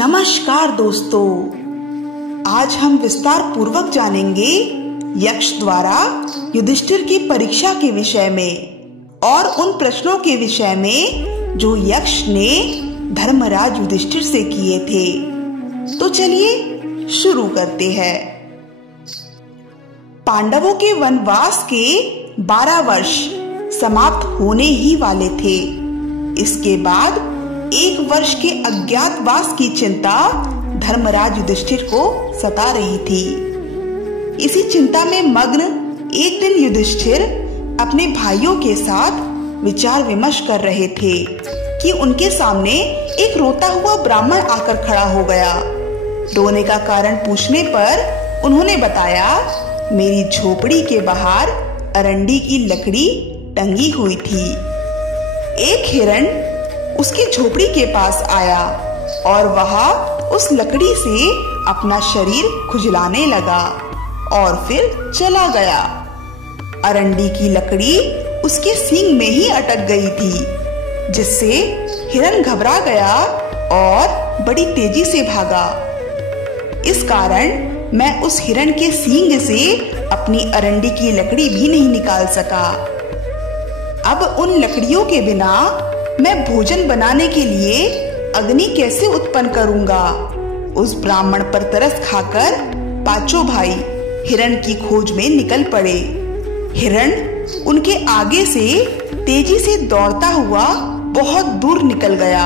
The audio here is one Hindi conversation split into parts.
नमस्कार दोस्तों, आज हम विस्तार पूर्वक जानेंगे यक्ष द्वारा युधिष्ठिर की परीक्षा के विषय में और उन प्रश्नों के विषय में जो यक्ष ने धर्मराज युधिष्ठिर से किए थे। तो चलिए शुरू करते हैं। पांडवों के वनवास के 12 वर्ष समाप्त होने ही वाले थे। इसके बाद 1 वर्ष के अज्ञातवास की चिंता धर्मराज युधिष्ठिर को सता रही थी। इसी चिंता में मग्न एक दिन युधिष्ठिर अपने भाइयों के साथ विचार विमर्श कर रहे थे कि उनके सामने एक रोता हुआ ब्राह्मण आकर खड़ा हो गया। रोने का कारण पूछने पर उन्होंने बताया, मेरी झोपड़ी के बाहर अरंडी की लकड़ी टंगी हुई थी। एक हिरण उसकी झोपड़ी के पास आया और वह उस लकड़ी से अपना शरीर खुजलाने लगा और फिर चला गया। अरंडी की लकड़ी उसके सींग में ही अटक गई थी, जिससे हिरण घबरा गया और बड़ी तेजी से भागा। इस कारण मैं उस हिरण के सींग से अपनी अरंडी की लकड़ी भी नहीं निकाल सका। अब उन लकड़ियों के बिना मैं भोजन बनाने के लिए अग्नि कैसे उत्पन्न करूंगा। उस ब्राह्मण पर तरस खाकर पांचों भाई हिरण की खोज में निकल पड़े। हिरण उनके आगे से तेजी से दौड़ता हुआ बहुत दूर निकल गया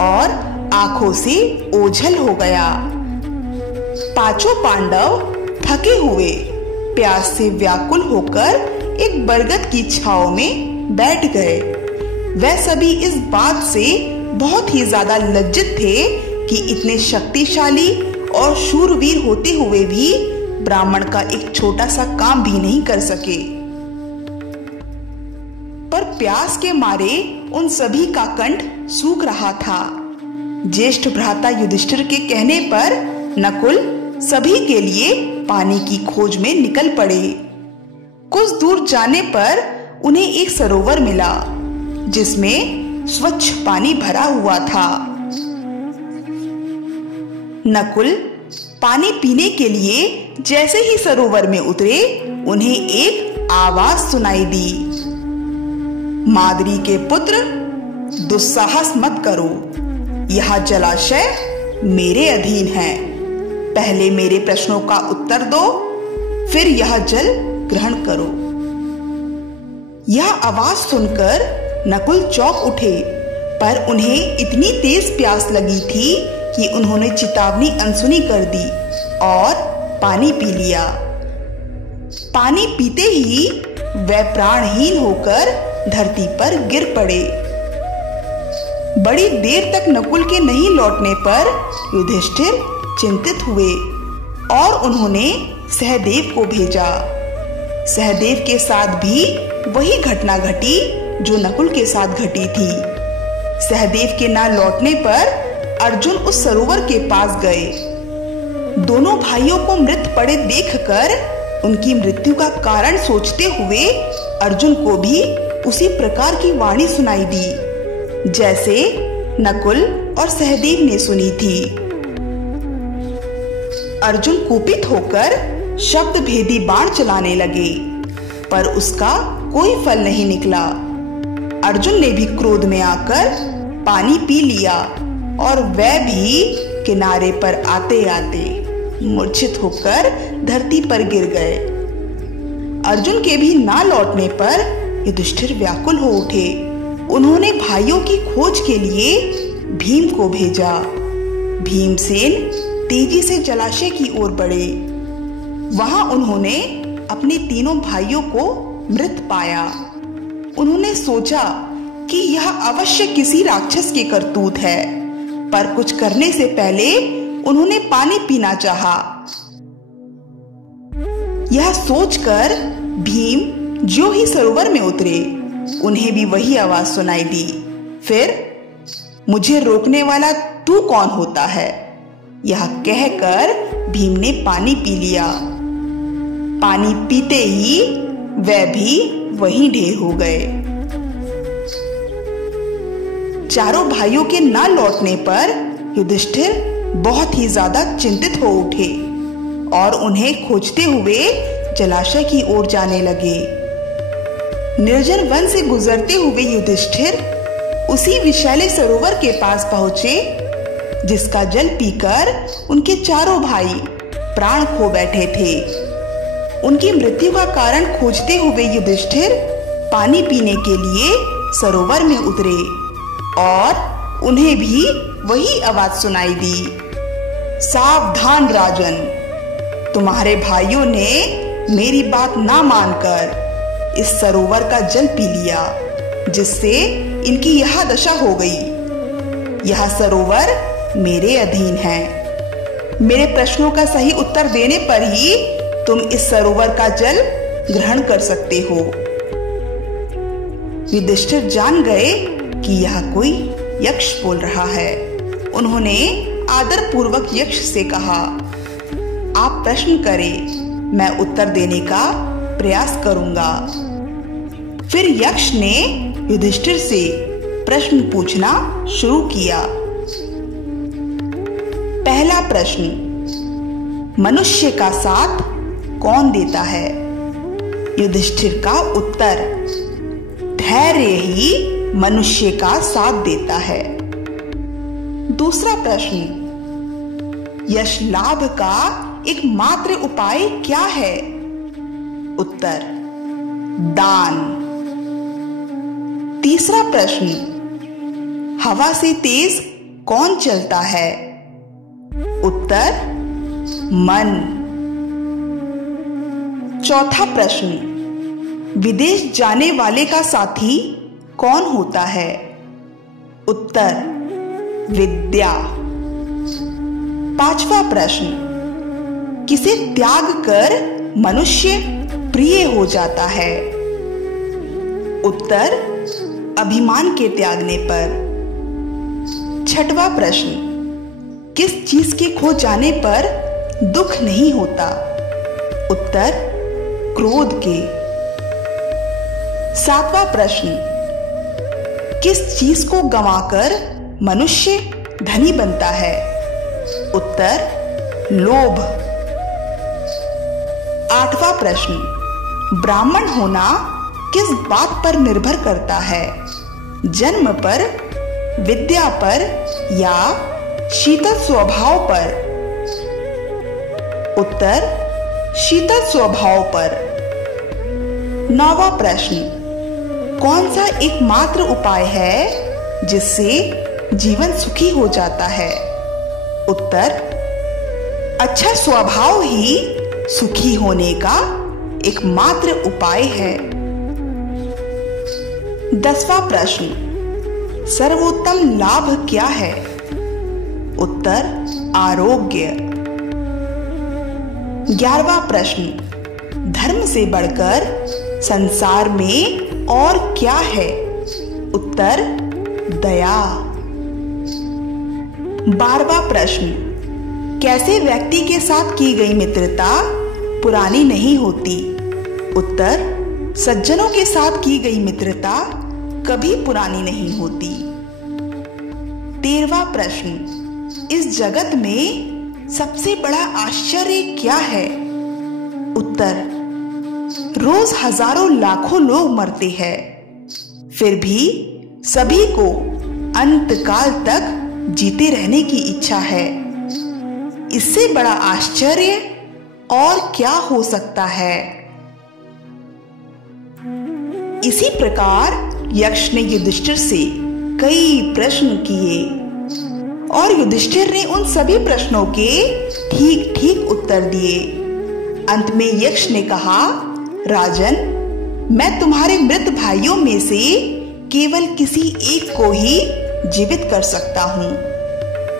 और आंखों से ओझल हो गया। पांचों पांडव थके हुए प्यास से व्याकुल होकर एक बरगद की छांव में बैठ गए। वह सभी इस बात से बहुत ही ज्यादा लज्जित थे कि इतने शक्तिशाली और शूरवीर होते हुए भी ब्राह्मण का एक छोटा सा काम भी नहीं कर सके। पर प्यास के मारे उन सभी का कंठ सूख रहा था। ज्येष्ठ भ्राता युधिष्ठिर के कहने पर नकुल सभी के लिए पानी की खोज में निकल पड़े। कुछ दूर जाने पर उन्हें एक सरोवर मिला, जिसमें स्वच्छ पानी भरा हुआ था। नकुल पानी पीने के लिए जैसे ही सरोवर में उतरे, उन्हें एक आवाज सुनाई दी, माद्री के पुत्र, दुस्साहस मत करो। यह जलाशय मेरे अधीन है। पहले मेरे प्रश्नों का उत्तर दो, फिर यह जल ग्रहण करो। यह आवाज सुनकर नकुल चौंक उठे, पर उन्हें इतनी तेज प्यास लगी थी कि उन्होंने चेतावनी अनसुनी कर दी और पानी पी लिया। पानी पीते ही वे प्राणहीन होकर धरती पर गिर पड़े। बड़ी देर तक नकुल के नहीं लौटने पर युधिष्ठिर चिंतित हुए और उन्होंने सहदेव को भेजा। सहदेव के साथ भी वही घटना घटी जो नकुल के साथ घटी थी। सहदेव के ना लौटने पर अर्जुन उस सरोवर के पास गए। दोनों भाइयों को मृत पड़े देखकर उनकी मृत्यु का कारण सोचते हुए अर्जुन को भी उसी प्रकार की वाणी सुनाई दी, जैसे नकुल और सहदेव ने सुनी थी। अर्जुन कुपित होकर शब्द भेदी बाण चलाने लगे, पर उसका कोई फल नहीं निकला। अर्जुन ने भी क्रोध में आकर पानी पी लिया और वह भी किनारे पर आते आते मूर्छित होकर धरती पर गिर गए। अर्जुन के भी ना लौटने पर युधिष्ठिर व्याकुल हो उठे। उन्होंने भाइयों की खोज के लिए भीम को भेजा। भीमसेन तेजी से जलाशय की ओर बढ़े। वहां उन्होंने अपने तीनों भाइयों को मृत पाया। उन्होंने सोचा कि यह अवश्य किसी राक्षस की करतूत है, पर कुछ करने से पहले उन्होंने पानी पीना चाहा। यह सोचकर भीम जो ही सरोवर में उतरे, उन्हें भी वही आवाज सुनाई दी, फिर मुझे रोकने वाला तू कौन होता है? यह कहकर भीम ने पानी पी लिया। पानी पीते ही वह भी वहीं ढेर हो गए। चारों भाइयों के ना लौटने पर युधिष्ठिर बहुत ही ज्यादा चिंतित हो उठे और उन्हें खोजते हुए जलाशय की ओर जाने लगे। निर्जन वन से गुजरते हुए युधिष्ठिर उसी विषैले सरोवर के पास पहुंचे जिसका जल पीकर उनके चारों भाई प्राण खो बैठे थे। उनकी मृत्यु का कारण खोजते हुए युधिष्ठिर पानी पीने के लिए सरोवर में उतरे और उन्हें भी वही आवाज सुनाई दी, सावधान राजन, तुम्हारे भाइयों ने मेरी बात ना मानकर इस सरोवर का जल पी लिया, जिससे इनकी यह दशा हो गई। यह सरोवर मेरे अधीन है। मेरे प्रश्नों का सही उत्तर देने पर ही तुम इस सरोवर का जल ग्रहण कर सकते हो। युधिष्ठिर जान गए कि यह कोई यक्ष बोल रहा है। उन्होंने आदर पूर्वक यक्ष से कहा, आप प्रश्न करें, मैं उत्तर देने का प्रयास करूंगा। फिर यक्ष ने युधिष्ठिर से प्रश्न पूछना शुरू किया। पहला प्रश्न, मनुष्य का साथ कौन देता है? युधिष्ठिर का उत्तर, धैर्य ही मनुष्य का साथ देता है। दूसरा प्रश्न, यश लाभ का एकमात्र उपाय क्या है? उत्तर, दान। तीसरा प्रश्न, हवा से तेज कौन चलता है? उत्तर, मन। चौथा प्रश्न, विदेश जाने वाले का साथी कौन होता है? उत्तर, विद्या। पांचवा प्रश्न, किसे त्याग कर मनुष्य प्रिय हो जाता है? उत्तर, अभिमान के त्यागने पर। छठवां प्रश्न, किस चीज के खो जाने पर दुख नहीं होता? उत्तर, क्रोध के। सातवां प्रश्न, किस चीज को गंवाकर मनुष्य धनी बनता है? उत्तर, लोभ। आठवां प्रश्न, ब्राह्मण होना किस बात पर निर्भर करता है? जन्म पर, विद्या पर या शीतल स्वभाव पर? उत्तर, शीतल स्वभाव पर। नौवां प्रश्न, कौन सा एकमात्र उपाय है जिससे जीवन सुखी हो जाता है? उत्तर, अच्छा स्वभाव ही सुखी होने का एकमात्र उपाय है। 10वां प्रश्न, सर्वोत्तम लाभ क्या है? उत्तर, आरोग्य। 11वां प्रश्न, धर्म से बढ़कर संसार में और क्या है? उत्तर, दया। 12वां प्रश्न, कैसे व्यक्ति के साथ की गई मित्रता पुरानी नहीं होती? उत्तर, सज्जनों के साथ की गई मित्रता कभी पुरानी नहीं होती। 13वां प्रश्न, इस जगत में सबसे बड़ा आश्चर्य क्या है? उत्तर, रोज हजारों लाखों लोग मरते हैं, फिर भी सभी को अंत काल तक जीते रहने की इच्छा है। इससे बड़ा आश्चर्य और क्या हो सकता है? इसी प्रकार यक्ष ने युधिष्ठिर से कई प्रश्न किए और युधिष्ठिर ने उन सभी प्रश्नों के ठीक ठीक उत्तर दिए। अंत में यक्ष ने कहा, राजन, मैं तुम्हारे मृत भाइयों में से केवल किसी एक को ही जीवित कर सकता हूँ।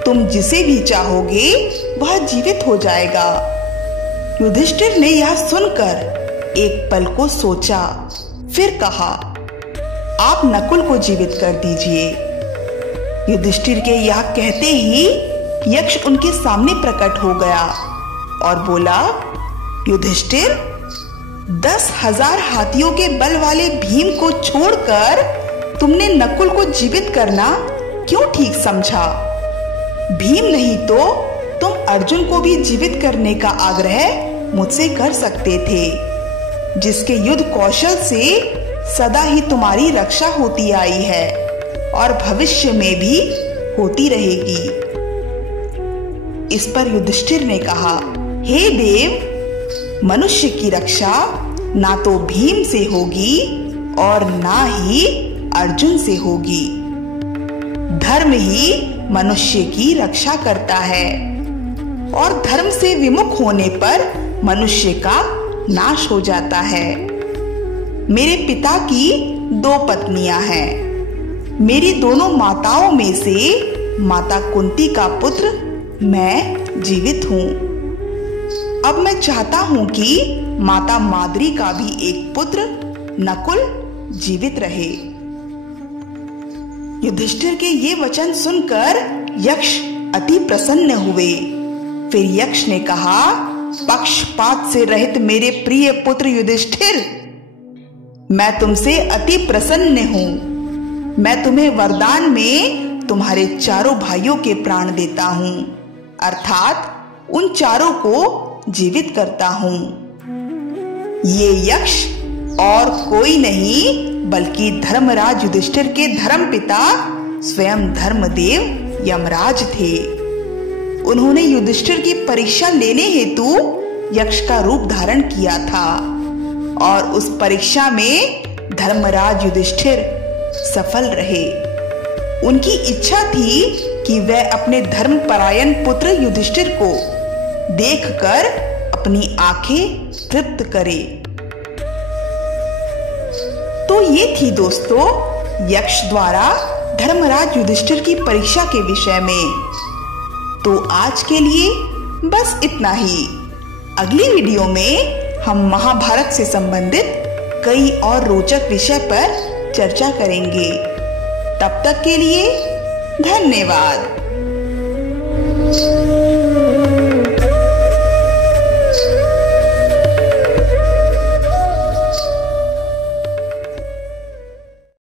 तुम जिसे भी चाहोगे वह जीवित हो जाएगा। युधिष्ठिर ने यह सुनकर एक पल को सोचा, फिर कहा, आप नकुल को जीवित कर दीजिए। युधिष्ठिर के यह कहते ही यक्ष उनके सामने प्रकट हो गया और बोला, युधिष्ठिर, 10,000 हाथियों के बल वाले भीम को छोड़कर तुमने नकुल को जीवित करना क्यों ठीक समझा? भीम नहीं तो तुम अर्जुन को भी जीवित करने का आग्रह मुझसे कर सकते थे, जिसके युद्ध कौशल से सदा ही तुम्हारी रक्षा होती आई है और भविष्य में भी होती रहेगी। इस पर युधिष्ठिर ने कहा, हे देव, मनुष्य की रक्षा ना तो भीम से होगी और ना ही अर्जुन से होगी। धर्म ही मनुष्य की रक्षा करता है और धर्म से विमुख होने पर मनुष्य का नाश हो जाता है। मेरे पिता की 2 पत्नियां हैं। मेरी दोनों माताओं में से माता कुंती का पुत्र मैं जीवित हूँ। अब मैं चाहता हूँ कि माता माद्री का भी एक पुत्र नकुल जीवित रहे। युधिष्ठिर के ये वचन सुनकर यक्ष अति प्रसन्न हुए। फिर यक्ष ने कहा, पक्षपात से रहित मेरे प्रिय पुत्र युधिष्ठिर, मैं तुमसे अति प्रसन्न हूँ। मैं तुम्हें वरदान में तुम्हारे चारों भाइयों के प्राण देता हूँ, अर्थात उन चारों को जीवित करता हूँ। ये यक्ष और कोई नहीं बल्कि धर्मराज युधिष्ठिर के धर्मपिता स्वयं धर्मदेव यमराज थे। उन्होंने युधिष्ठिर की परीक्षा लेने हेतु यक्ष का रूप धारण किया था और उस परीक्षा में धर्मराज युधिष्ठिर सफल रहे। उनकी इच्छा थी कि वह अपने धर्मपरायण पुत्र युधिष्ठिर को देखकर अपनी आंखें तृप्त करे। तो ये थी दोस्तों यक्ष द्वारा धर्मराज युधिष्ठिर की परीक्षा के विषय में। तो आज के लिए बस इतना ही। अगली वीडियो में हम महाभारत से संबंधित कई और रोचक विषय पर चर्चा करेंगे। तब तक के लिए धन्यवाद।